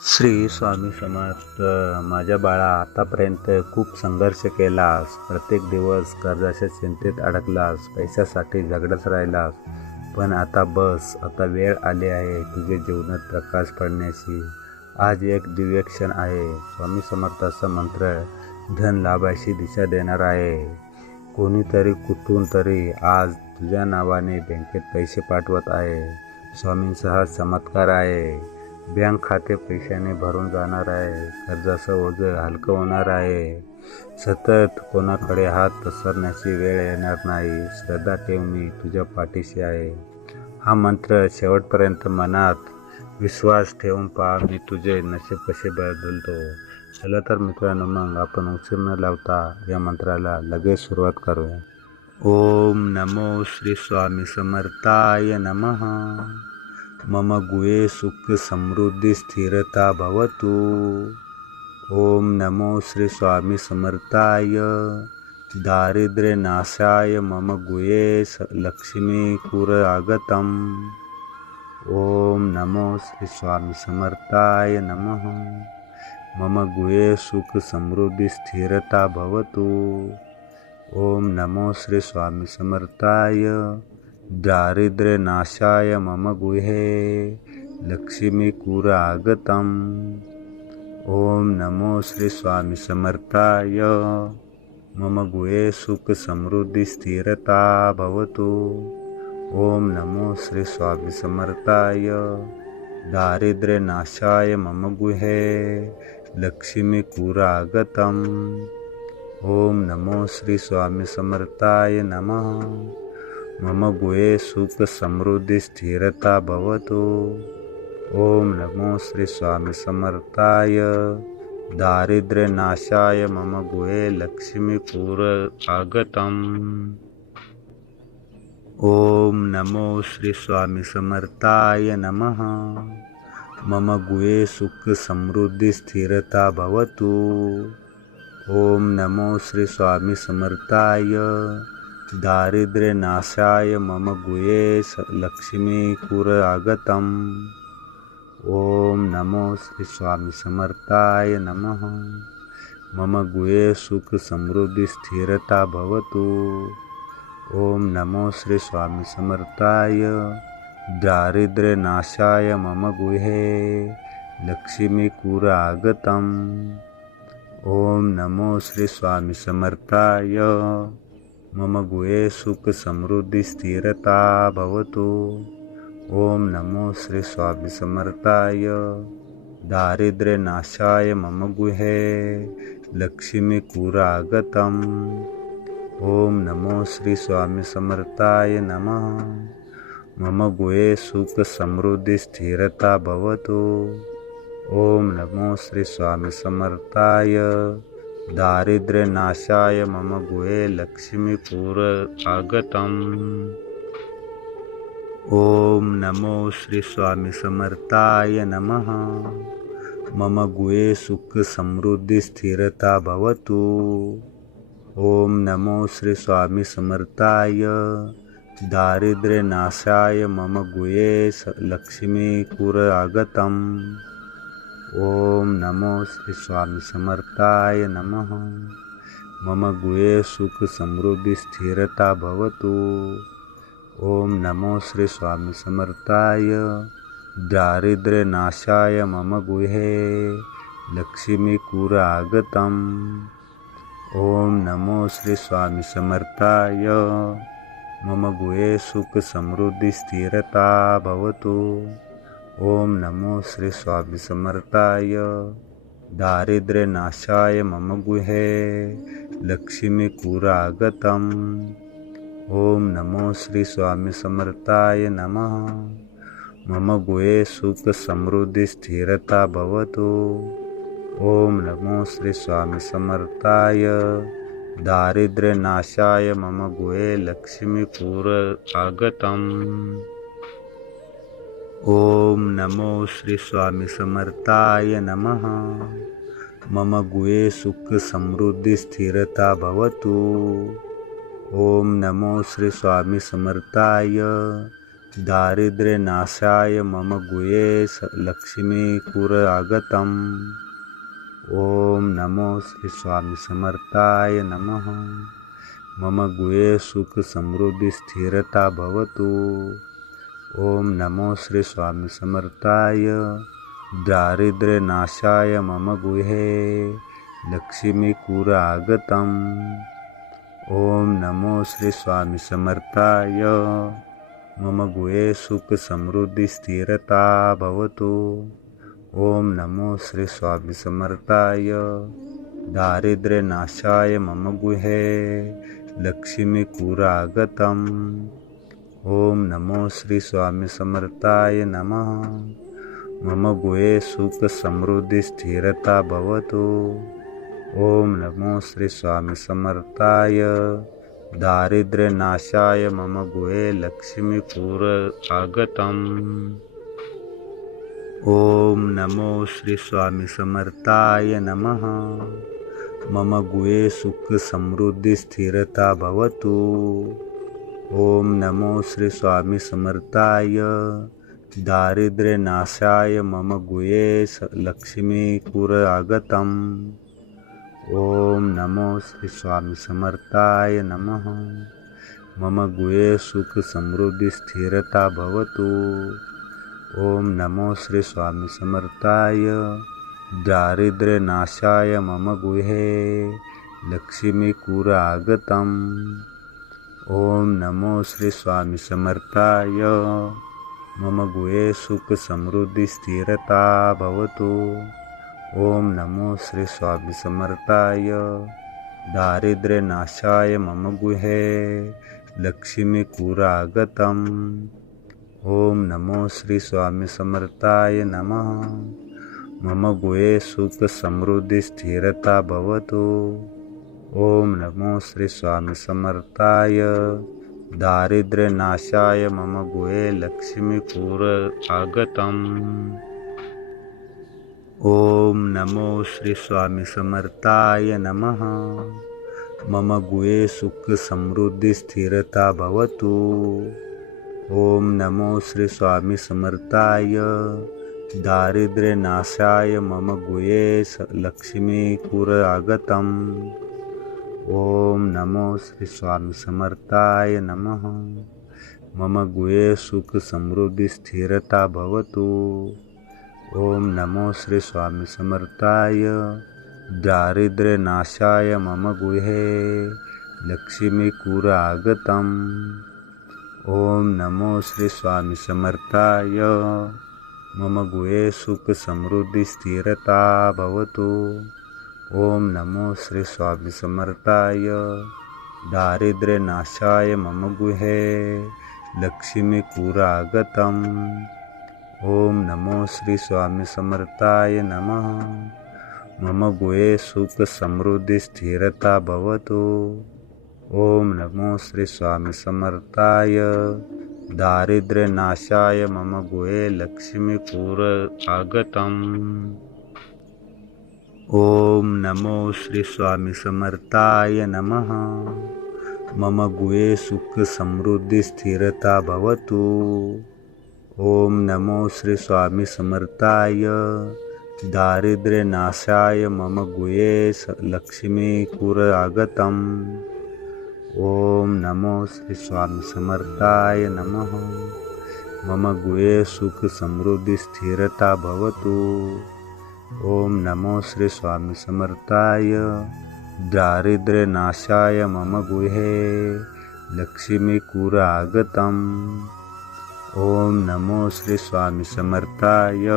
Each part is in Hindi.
श्री स्वामी समर्थ माझ्या बाळा आतापर्यंत खूप संघर्ष केलास. प्रत्येक दिवस कर्जाच्या चिंतेत अडकलास पैशासाठी झगडत राहिलास. पण आता बस आता वेळ आली आहे तुझे जीवनात प्रकाश पडण्याची. आज एक दिव्य क्षण आहे. स्वामी समर्थाचा मंत्र धन लाभाशी दिशा देणार आहे. कोणीतरी कुठून तरी आज तुझ्या नावाने बँकेत पैसे पाठवत आहे. स्वामींचा हा चमत्कार आहे. बँक खाते पैशाने भरून जाणार आहे. कर्जाचं ओझं हलकं होणार आहे. सतत कोणाकडे हात पसरण्याची वेळ येणार नाही. श्रद्धा ठेव मी तुझ्या पाठीशी आहे. हा मंत्र शेवटपर्यंत मनात विश्वास ठेवून पहा मी तुझे नशीब कसे बदलतो. चला तर मित्रांनो मग आपण उशीर न लावता या मंत्राला लगेच सुरुवात करूया. ओम नमो श्री स्वामी समर्थाय नमः. मम गुहे सुखसमृद्धिस्थिरता भवतु। ॐ नमो श्रीस्वामिसमर्थाय दारिद्र्यनाशाय मम गुहे स लक्ष्मीपुरागतम् ॐ नमो श्रीस्वामिसमर्थाय नमः। मम गुहे सुखसमृद्धिस्थिरता भवतु। ॐ नमो श्रीस्वामिसमर्थाय स्वामी समर्थाय दारिद्र्य नाशाय मम गुहे लक्ष्मी कुर आगतम ओम नमो श्री स्वामी समर्थाय मम गुहे सुख समृद्धी स्थिरता भवतु। ओम नमो श्री स्वामी समर्थाय दारिद्र्य नाशाय मम गुहे लक्ष्मी कुर आगतम ओम नमो श्री स्वामी समर्थाय नमः। मम गुहे सुख समृद्धी स्थिरता भवतु। ओम नमो श्री स्वामी समर्थाय। दारिद्र्य नाशाय मम गुहे लक्ष्मी पूर आगतम। ओम नमो श्री स्वामी समर्थाय नमः। मम गुहे सुख समृद्धी स्थिरता भवतु। ओम नमो श्री स्वामी दारिद्र्य नाशाय मम गुहे स- लक्ष्मी कुर आगतम ओम नमो श्री स्वामी समर्थाय नमः। मम गुहे सुख समृद्धी स्थिरता भवतु। ओम नमो श्री स्वामी समर्थाय दारिद्र्य नाशाय मम गुहे लक्ष्मी कुर आगतम ओम नमो श्री स्वामी समर्थाय मम गुहे सुख समृद्धी स्थिरता भवतु। ओम नमो श्री स्वामी समर्थाय। दारिद्र्य नाशाय मम गुहे लक्ष्मी कुर ओम नमो श्री स्वामी समर्थाय नमः। मम गुहे सुख समृद्धी स्थिरता भवतु। ओम नमो श्री स्वामी समर्थाय। दारिद्र्य नाशाय मम गुहे लक्ष्मी पूर आगतम ओम नमो श्री स्वामी समर्थाय नमः। मम गुहे सुख समृद्धी स्थिरता भवतु। ओम नमो श्री स्वामी समर्थाय दारिद्र्य मम गुहे स- लक्ष्मी कुर आगतम ॐ नमो श्री स्वामि नमः। मम गुहे सुखसमृद्धिस्थिरता भवतु। ॐ नमो श्री स्वामी दारिद्र्यनाशाय मम गुहे। लक्ष्मीकुरागतम् ॐ नमो श्री स्वामि मम गुहे सुखसमृद्धिस्थिरता भवतु। ओम नमो श्री स्वामी समर्थाय। दारिद्र्य नाशाय मम गुहे। लक्ष्मी कुर आगतम ओम नमो श्री स्वामी समर्थाय नमः। मम गुहे सुख समृद्धी स्थिरता भवतु। ओम नमो श्री स्वामी समर्थाय। दारिद्र्य नाशाय मम गुहे। लक्ष्मी पूर आगतम ॐ नमो श्रीस्वामिसमर्थाय नमः। मम गुहे सुखसमृद्धिस्थिरता भवतु। ॐ नमो श्रीस्वामिसमर्थाय दारिद्र्यनाशाय मम गुहे लक्ष्मीकुर आगतम्। ॐ नमो श्रीस्वामिसमर्थाय नमः। मम गुहे सुखसमृद्धिस्थिरता भवतु। ॐ नमो श्रीस्वामिसमर्थाय दारिद्र्यनाशाय मम गुहे। लक्ष्मीकुरागतम्। ॐ नमो श्रीस्वामिसमर्थाय मम गुहे सुखसमृद्धिस्थिरता भवतु। ॐ नमो श्रीस्वामिसमर्थाय दारिद्र्यनाशाय मम गुहे। लक्ष्मीकुरागतम्। ॐ नमो श्री स्वामी समर्थाय नमः। मम गुहे सुख समृद्धी स्थिरता भवतु। ॐ नमो श्री स्वामी समर्थाय। दारिद्र्यनाशाय मम गुहे लक्ष्मीपुर आगतम्। ॐ नमो श्री स्वामी समर्थाय नमः। मम गुहे सुख समृद्धी स्थिरता भवतु। ॐ नमो श्री स्वामी समर्थाय। दारिद्र्यनाशाय मम गुहे स- लक्ष्मीपुर आगतम्। ॐ नमो श्री स्वामी समर्थाय नमः। मम गुहे सुख समृद्धी स्थिरता भवतु। ॐ नमो श्री स्वामी समर्थाय। दारिद्र्यनाशाय मम गुहे लक्ष्मीपुर आगतम्। ॐ नमो श्रीस्वामिसमर्थाय मम गुहे सुखसमृद्धिस्थिरता भवतु। ॐ नमो श्रीस्वामिसमर्थाय दारिद्र्यनाशाय मम गुहे। लक्ष्मीकुरागतम् ॐ नमो श्रीस्वामिसमर्थाय नमः। मम गुहे सुखसमृद्धिस्थिरता भवतु। ॐ नमो श्री स्वामी समर्थाय। दारिद्र्यनाशाय मम गुहे लक्ष्मीपुर आगतम्। ॐ नमो श्री स्वामी समर्थाय नमः। मम गुहे सुख समृद्धी स्थिरता भवतु। ॐ नमो श्री स्वामी समर्थाय। दारिद्र्यनाशाय मम गुहे लक्ष्मीपुर आगतम्। ॐ नमो श्री स्वामी समर्थाय नमः। मम गुहे सुख समृद्धी स्थिरता भवतु। ॐ नमो श्री स्वामी समर्थाय। दारिद्र्यनाशाय मम गुहे। लक्ष्मीपुर आगतम् ॐ नमो श्री स्वामी समर्थाय। मम गुहे सुख समृद्धी स्थिरता भवतु। ॐ नमो श्री स्वामी समर्थाय। दारिद्र्यनाशाय मम गुहे। लक्ष्मीपुर आगतम् ॐ नमो श्री स्वामी समर्थाय नमः। मम गुहे सुख समृद्धी स्थिरता भवतु। ॐ नमो श्री स्वामी समर्थाय। दारिद्र्यनाशाय मम गुहे। लक्ष्मीपुर आगतम् ॐ नमो श्रीस्वामिसमर्थाय नमः। मम गुहे सुखसमृद्धिस्थिरता भवतु। ॐ नमो श्रीस्वामिसमर्थाय दारिद्र्यनाशाय मम गुहे लक्ष्मीपुरागतम् ॐ नमो श्रीस्वामिसमर्थाय नमः। मम गुहे सुखसमृद्धिस्थिरता भवतु। ॐ नमो श्रीस्वामिसमर्थाय दारिद्र्यनाशाय मम गुहे। लक्ष्मीकुरागतम्। ॐ नमो श्रीस्वामिसमर्थाय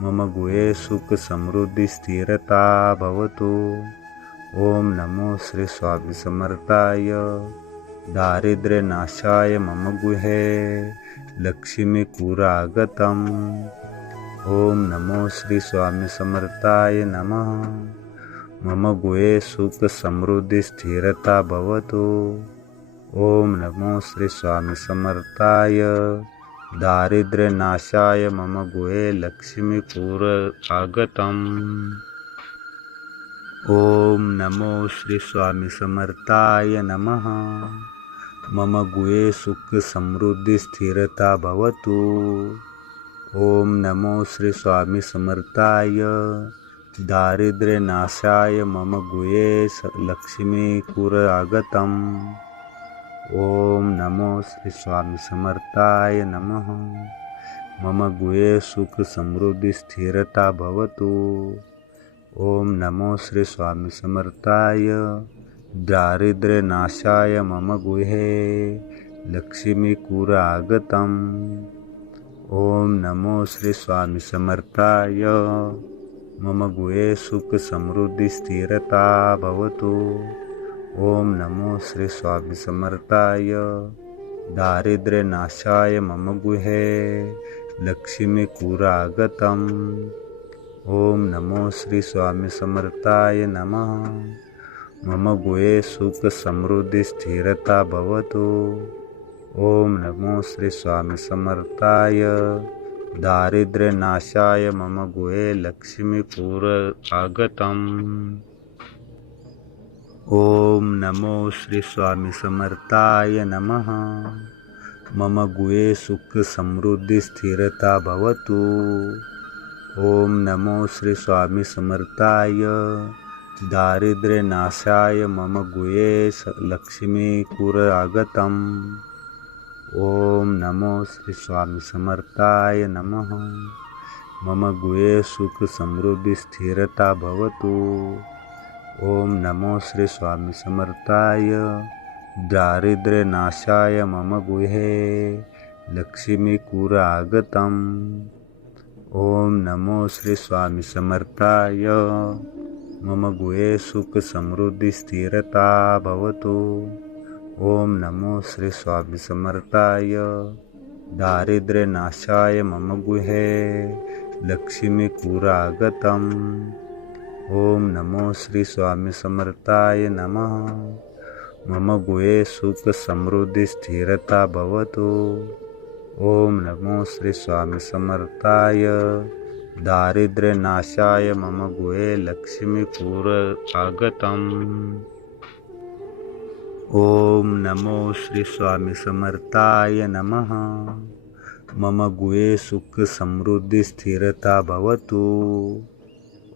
मम गुहे सुखसमृद्धिस्थिरता भवतु। ॐ नमो श्रीस्वामिसमर्थाय दारिद्र्यनाशाय मम गुहे। लक्ष्मीकुरागतम्। ॐ नमो श्री स्वामी समर्थाय नमः। मम गुहे सुख समृद्धी स्थिरता भवतु। ॐ नमो श्री स्वामी समर्थाय। दारिद्र्यनाशाय मम गुहे लक्ष्मीपुर आगतम्। ॐ नमो श्री स्वामी समर्थाय नमः। मम गुहे सुख समृद्धी स्थिरता भवतु। ओम नमो श्री स्वामी समर्थाय। दारिद्र्य नाशाय, मम गुहे लक्ष्मी कुर आगतम। ओम नमो श्री स्वामी समर्थाय नमः। मम गुहे सुख समृद्धी स्थिरता भवतु। ओम नमो श्री स्वामी समर्थाय। दारिद्र्य नाशाय, मम गुहे लक्ष्मीकुर आगतम्। ॐ नमो श्रीस्वामिसमर्थाय मम गुहे सुखसमृद्धिस्थिरता भवतु। ॐ नमो श्रीस्वामिसमर्थाय दारिद्र्यनाशाय मम गुहे। लक्ष्मीकुरागतम् ॐ नमो श्रीस्वामिसमर्थाय नमः। मम गुहे सुखसमृद्धिस्थिरता भवतु। ओम नमो श्री स्वामी समर्थाय। दारिद्र्य नाशाय मम गुहे लक्ष्मीपुर आगतम्। ओम नमो श्री स्वामी समर्थाय नमः। मम गुहे सुख समृद्धि स्थिरता भवतु। ओम नमो श्री स्वामी समर्थाय। दारिद्र्यनाशाय मम गुये लक्ष्मीकुर आगतम्। ॐ नमो श्रीस्वामिसमर्थाय नमः। मम गुहे सुखसमृद्धिस्थिरता भवतु। ॐ नमो श्रीस्वामिसमर्थाय दारिद्र्यनाशाय मम गुहे। लक्ष्मीकुरागतम् ॐ नमो श्रीस्वामिसमर्थाय मम गुहे सुखसमृद्धिस्थिरता भवतु। ओम नमो श्री स्वामी समर्थाय। दारिद्र्य नाशाय मम गुहे। लक्ष्मीपुरागतम् ओम नमो श्री स्वामी समर्थाय नमः। मम गुहे सुख समृद्धि स्थिरता भवतु। ओम नमो श्री स्वामी समर्थाय। दारिद्र्यनाशाय मम गुहे। लक्ष्मीपुर आगतम् ॐ नमो श्री स्वामी समर्थाय नमः। मम गुहे सुख समृद्धि स्थिरता भवतु।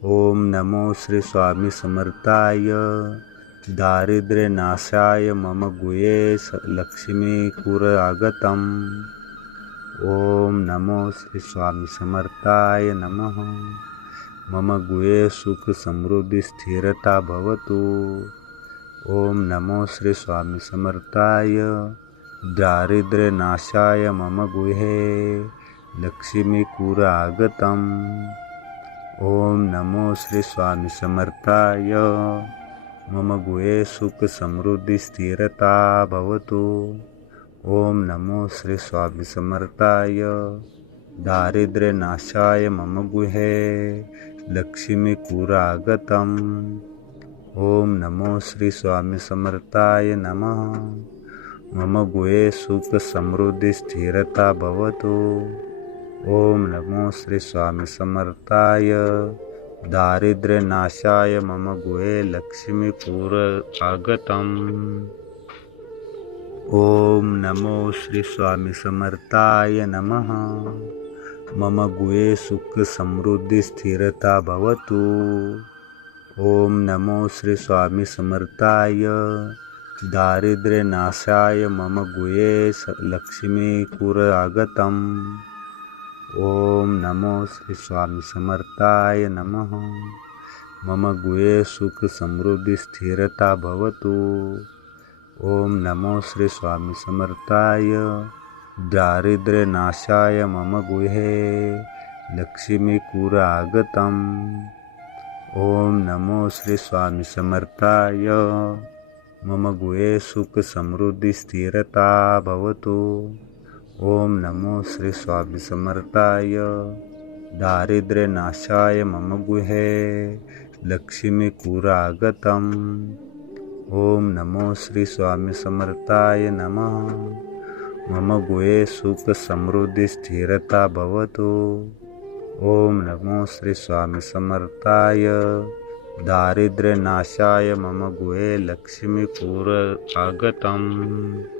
ॐ नमो श्री स्वामी समर्थाय। दारिद्र्यनाशाय मम गुहे लक्ष्मीपुर आगतम्। ओम नमो श्री स्वामी समर्थाय नमः। मम गुहे सुख समृद्धि स्थिरता भवतु। ओम नमो श्री स्वामी समर्थाय। दारिद्र्य नाशाय मम गुहे। लक्ष्मीकुर आगतम् ओम नमो श्री स्वामी समर्थाय। मम गुहे सुख समृद्धि स्थिरता भवतु। ओम नमो श्री स्वामी समर्थाय। दारिद्र्य नाशाय मम गुहे। लक्ष्मीकुरागतम् ओम नमो श्री स्वामी समर्थाय नमः। मम गुहे सुख समृद्धि स्थिरता भवतु। ओम नमो श्री स्वामी समर्थाय। दारिद्र्य नाशाय मम गुहे लक्ष्मीपुर आगतम्। ओम नमो श्री स्वामी समर्थाय नमः। मम गुहे सुख समृद्धि स्थिरता भवतु। ओम नमो श्री स्वामी समर्थाय। दारिद्र्य मम गुहे लक्ष्मीपुर आगतम्। ओम नमो श्री स्वामी समर्थाय नमः। मम गुहे सुख समृद्धि स्थिरता भवतु। ओम नमो श्री स्वामी समर्थाय। दारिद्र्य मम गुहे लक्ष्मीकुर आगतम्। ॐ नमो श्रीस्वामिसमर्थाय मम गुहे सुखसमृद्धिस्थिरता भवतु। ॐ नमो श्रीस्वामिसमर्थाय दारिद्र्यनाशाय मम गुहे। लक्ष्मीकुरागतम् ॐ नमो श्रीस्वामिसमर्थाय नमः। मम गुहे सुखसमृद्धिस्थिरता भवतु। ॐ नमो श्रीस्वामिसमर्थाय दारिद्र्यनाशाय मम गुहे लक्ष्मीपुरम् आगतम्।